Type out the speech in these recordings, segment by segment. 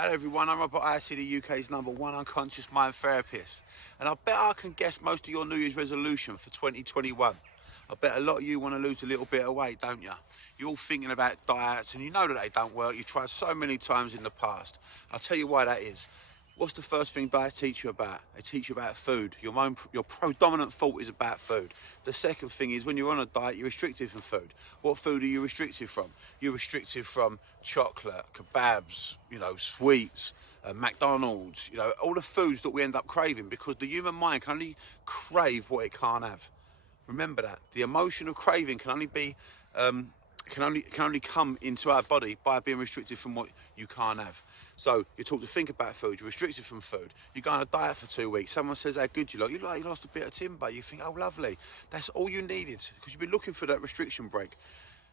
Hello everyone, I'm Robert Icy, the UK's #1 unconscious mind therapist. And I bet I can guess most of your New Year's resolution for 2021. I bet a lot of you want to lose a little bit of weight, don't you? You're all thinking about diets and you know that they don't work. You've tried so many times in the past. I'll tell you why that is. What's the first thing diets teach you about? They teach you about food. Your predominant thought is about food. The second thing is when you're on a diet, you're restricted from food. What food are you restricted from? You're restricted from chocolate, kebabs, sweets, McDonald's, all the foods that we end up craving because the human mind can only crave what it can't have. Remember that. The emotion of craving can only be can only come into our body by being restricted from what you can't have. So you're taught to think about food, you're restricted from food. You go on a diet for 2 weeks, someone says how good you look, you lost a bit of timber, you think, oh lovely, that's all you needed, because you've been looking for that restriction break.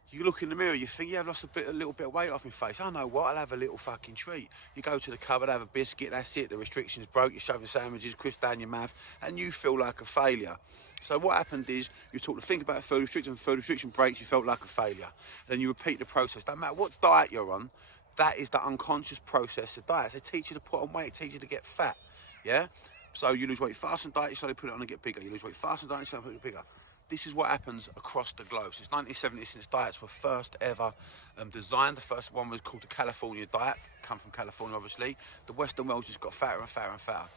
You look in the mirror, you think, yeah, I've lost a little bit of weight off my face. I know what, I'll have a little fucking treat. You go to the cupboard, have a biscuit, that's it, the restrictions broke, you're shoving sandwiches, crisps down your mouth, and you feel like a failure. So what happened is, you're taught to think about food, restriction breaks, you felt like a failure. Then you repeat the process. Don't matter what diet you're on, that is the unconscious process of diets. They teach you to put on weight, teach you to get fat, yeah? So you lose weight fast on diet, you slowly put it on and get bigger. You lose weight fast on diet, you slowly put it bigger. This is what happens across the globe. Since 1970, since diets were first ever designed, the first one was called the California diet, come from California obviously. The Western world just got fatter and fatter and fatter,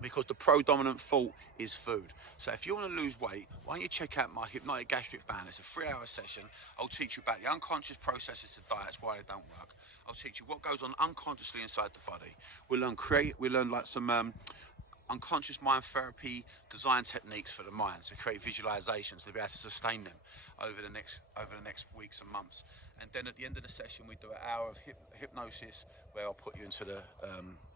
because the predominant thought is food. So if you want to lose weight, why don't you check out my hypnotic gastric band? It's a 3-hour session. I'll teach you about the unconscious processes of diets, why they don't work. I'll teach you what goes on unconsciously inside the body. We'll learn like some unconscious mind therapy design techniques for the mind to create visualizations to be able to sustain them over the next weeks and months. And then at the end of the session, we do an hour of hypnosis where I'll put you into the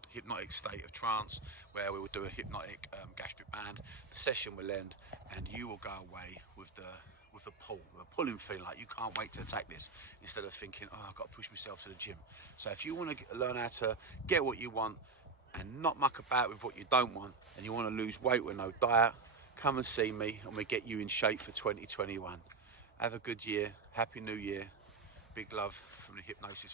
hypnotic state of trance, where we will do a hypnotic gastric band. The session will end and you will go away with a pulling feeling, like you can't wait to attack this, instead of thinking, oh, I've got to push myself to the gym. So if you want to learn how to get what you want and not muck about with what you don't want, and you want to lose weight with no diet, come and see me and we'll get you in shape for 2021. Have a good year, happy new year, big love from the hypnosis.